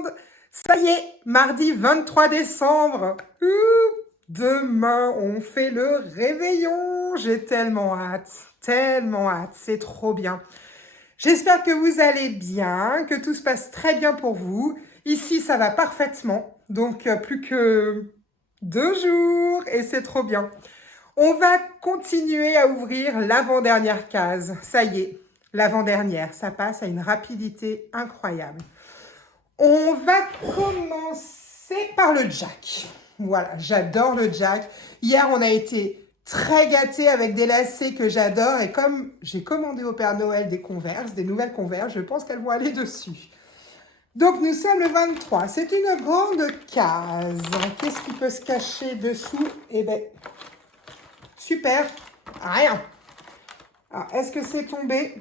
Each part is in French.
monde! Ça y est, mardi 23 décembre. Demain, on fait le réveillon. J'ai tellement hâte, c'est trop bien. J'espère que vous allez bien, que tout se passe très bien pour vous. Ici, ça va parfaitement, donc plus que 2 jours et c'est trop bien. On va continuer à ouvrir l'avant-dernière case. Ça y est, l'avant-dernière, ça passe à une rapidité incroyable. On va commencer par le Jack. Voilà, j'adore le Jack. Hier, on a été très gâtés avec des lacets que j'adore. Et comme j'ai commandé au Père Noël des Converse, des nouvelles Converse, je pense qu'elles vont aller dessus. Donc, nous sommes le 23. C'est une grande case. Qu'est-ce qui peut se cacher dessous? Eh bien, super, rien. Alors, est-ce que c'est tombé?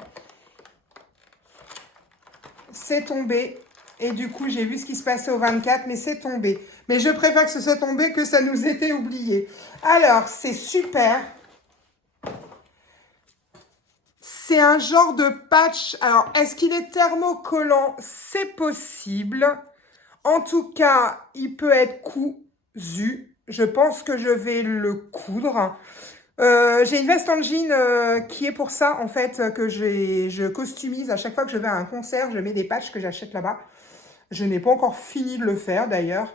C'est tombé. Et du coup, j'ai vu ce qui se passait au 24, mais c'est tombé. Mais je préfère que ce soit tombé que ça nous était oublié. Alors, c'est super. C'est un genre de patch. Alors, est-ce qu'il est thermocollant? C'est possible. En tout cas, il peut être cousu. Je pense que je vais le coudre. J'ai une veste en jean qui est pour ça, en fait, que je costumise. À chaque fois que je vais à un concert, je mets des patchs que j'achète là-bas. Je n'ai pas encore fini de le faire, d'ailleurs.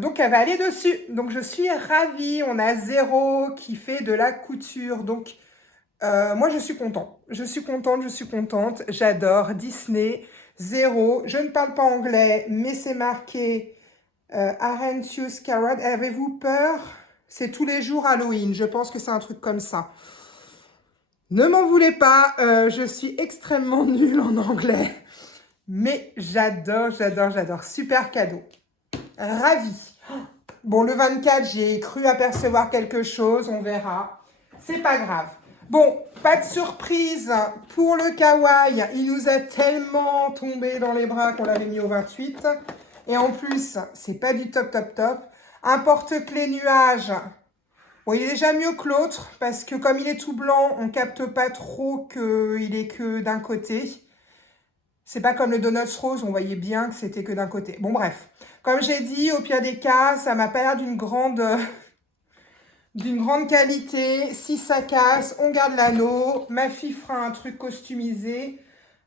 Donc, elle va aller dessus. Donc, je suis ravie. On a Zéro qui fait de la couture. Donc, moi, je suis contente. Je suis contente. J'adore Disney. Zéro. Je ne parle pas anglais, mais c'est marqué Aren't you scared? Avez-vous peur? C'est tous les jours Halloween. Je pense que c'est un truc comme ça. Ne m'en voulez pas. Je suis extrêmement nulle en anglais. Mais j'adore. Super cadeau. Ravie. Bon, le 24, j'ai cru apercevoir quelque chose. On verra. C'est pas grave. Bon, pas de surprise pour le kawaii. Il nous a tellement tombé dans les bras qu'on l'avait mis au 28. Et en plus, c'est pas du top. Un porte-clés nuage. Bon, il est déjà mieux que l'autre parce que comme il est tout blanc, on capte pas trop qu'il est que d'un côté. C'est pas comme le Donuts Rose, on voyait bien que c'était que d'un côté. Bon, bref. Comme j'ai dit, au pire des cas, ça m'a pas l'air d'une grande qualité. Si ça casse, on garde l'anneau. Ma fille fera un truc customisé.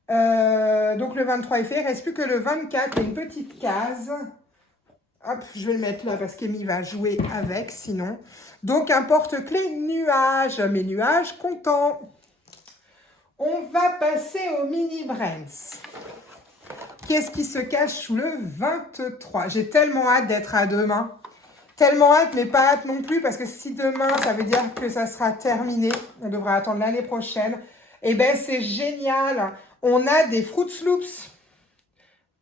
Donc, le 23 est fait. Il reste plus que le 24. Il y a une petite case. Hop, je vais le mettre là parce qu'Emmy va jouer avec, sinon. Donc, un porte-clés nuage. Mes nuages contents. On va passer au mini Brands. Qu'est-ce qui se cache sous le 23? J'ai tellement hâte d'être à demain. Tellement hâte, mais pas hâte non plus, parce que si demain, ça veut dire que ça sera terminé, on devra attendre l'année prochaine, eh bien, c'est génial. On a des Fruit Loops.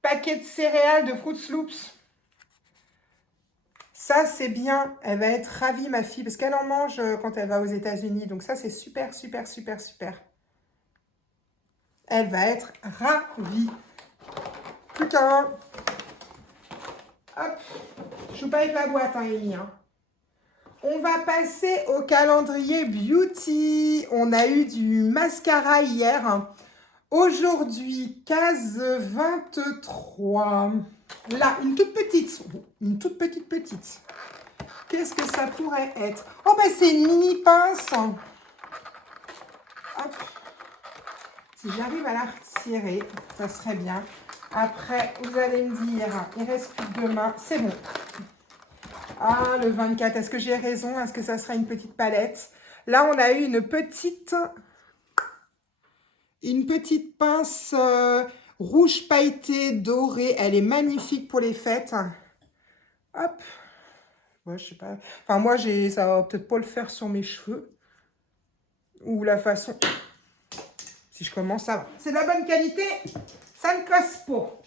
Paquet de céréales de Fruit Loops. Ça, c'est bien. Elle va être ravie, ma fille, parce qu'elle en mange quand elle va aux États-Unis. Donc ça, c'est super. Elle va être ravie. Plus qu'un. Hop. Je joue pas avec la boîte, hein, Amy. On va passer au calendrier beauty. On a eu du mascara hier. Aujourd'hui, case 23. Là, une toute petite. Qu'est-ce que ça pourrait être? Oh, ben c'est une mini pince. Hop. Si j'arrive à la retirer, ça serait bien. Après, vous allez me dire, il reste plus que 2 mains. C'est bon. Ah, le 24, est-ce que j'ai raison? Est-ce que ça sera une petite palette? Là, on a eu une petite pince rouge pailleté dorée. Elle est magnifique pour les fêtes. Hop. Ouais, je sais pas. Enfin, moi, ça va peut-être pas le faire sur mes cheveux. Ou la façon... Si je commence, ça va. C'est de la bonne qualité. Ça ne casse pas.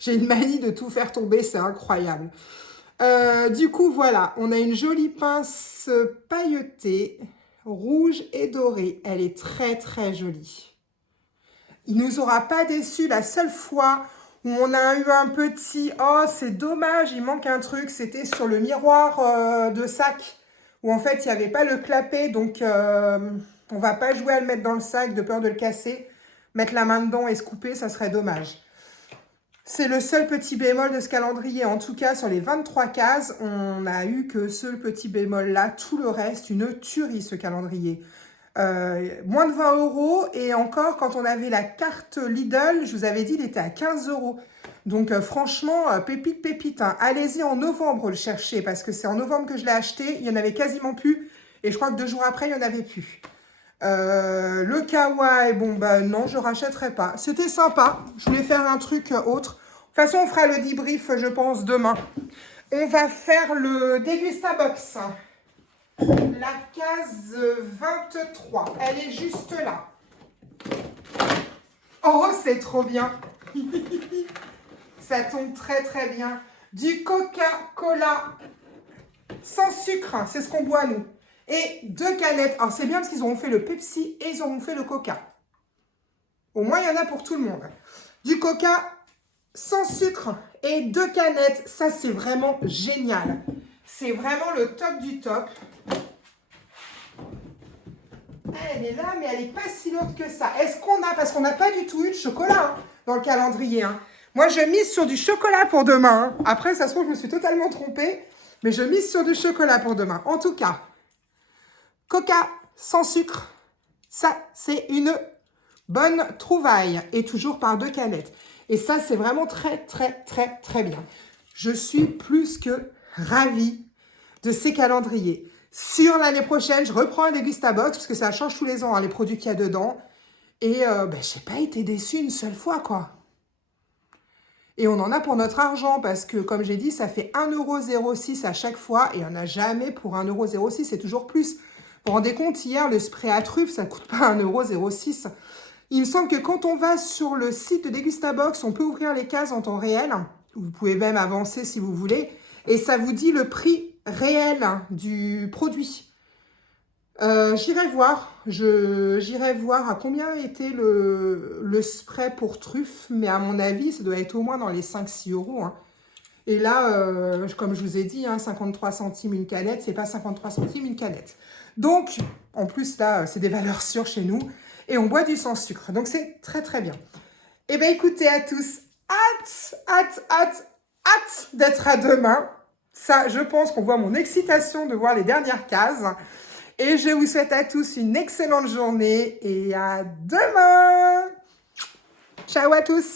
J'ai une manie de tout faire tomber, c'est incroyable. Du coup, voilà, on a une jolie pince pailletée, rouge et dorée. Elle est très jolie. Il ne nous aura pas déçus. La seule fois où on a eu un petit « Oh, c'est dommage, il manque un truc », c'était sur le miroir de sac, où en fait, il n'y avait pas le clapet, donc on ne va pas jouer à le mettre dans le sac de peur de le casser. Mettre la main dedans et se couper, ça serait dommage. C'est le seul petit bémol de ce calendrier. En tout cas, sur les 23 cases, on n'a eu que ce petit bémol-là. Tout le reste, une tuerie, ce calendrier. Moins de 20 euros. Et encore, quand on avait la carte Lidl, je vous avais dit, il était à 15 euros. Donc, franchement, pépite, pépite. Hein. Allez-y en novembre le chercher, parce que c'est en novembre que je l'ai acheté. Il n'y en avait quasiment plus. Et je crois que 2 jours après, il n'y en avait plus. Le kawaii, bon bah non, je rachèterai pas. C'était sympa, je voulais faire un truc autre. De toute façon, on fera le debrief, je pense, demain. On va faire le Dégustabox. La case 23, elle est juste là. Oh, c'est trop bien. Ça tombe très très bien. Du Coca-Cola sans sucre, c'est ce qu'on boit nous. Et 2 canettes. Alors, c'est bien parce qu'ils auront fait le Pepsi et ils auront fait le Coca. Au moins, il y en a pour tout le monde. Du Coca sans sucre et 2 canettes. Ça, c'est vraiment génial. C'est vraiment le top du top. Elle est là, mais elle n'est pas si lourde que ça. Est-ce qu'on a... Parce qu'on n'a pas du tout eu de chocolat dans le calendrier. Moi, je mise sur du chocolat pour demain. Après, ça se trouve, je me suis totalement trompée. Mais je mise sur du chocolat pour demain. En tout cas... Coca sans sucre, ça c'est une bonne trouvaille et toujours par 2 canettes. Et ça c'est vraiment très très très très bien. Je suis plus que ravie de ces calendriers. Sur l'année prochaine, je reprends un Dégustabox parce que ça change tous les ans les produits qu'il y a dedans. Et je n'ai pas été déçue une seule fois quoi. Et on en a pour notre argent parce que, comme j'ai dit, ça fait 1,06 € à chaque fois. Et on n'a jamais pour 1,06 €, c'est toujours plus. Vous vous rendez compte, hier, le spray à truffe, ça ne coûte pas 1,06 €. Il me semble que quand on va sur le site de Dégustabox, on peut ouvrir les cases en temps réel. Vous pouvez même avancer si vous voulez. Et ça vous dit le prix réel du produit. J'irai voir. J'irai voir à combien était le spray pour truffe. Mais à mon avis, ça doit être au moins dans les 5-6 €. Hein. Et là, comme je vous ai dit, 53 centimes une canette, c'est pas 53 centimes une canette. Donc, en plus, là, c'est des valeurs sûres chez nous. Et on boit du sans sucre. Donc, c'est très, très bien. Eh bien, écoutez à tous, hâte d'être à demain. Ça, je pense qu'on voit mon excitation de voir les dernières cases. Et je vous souhaite à tous une excellente journée et à demain. Ciao à tous.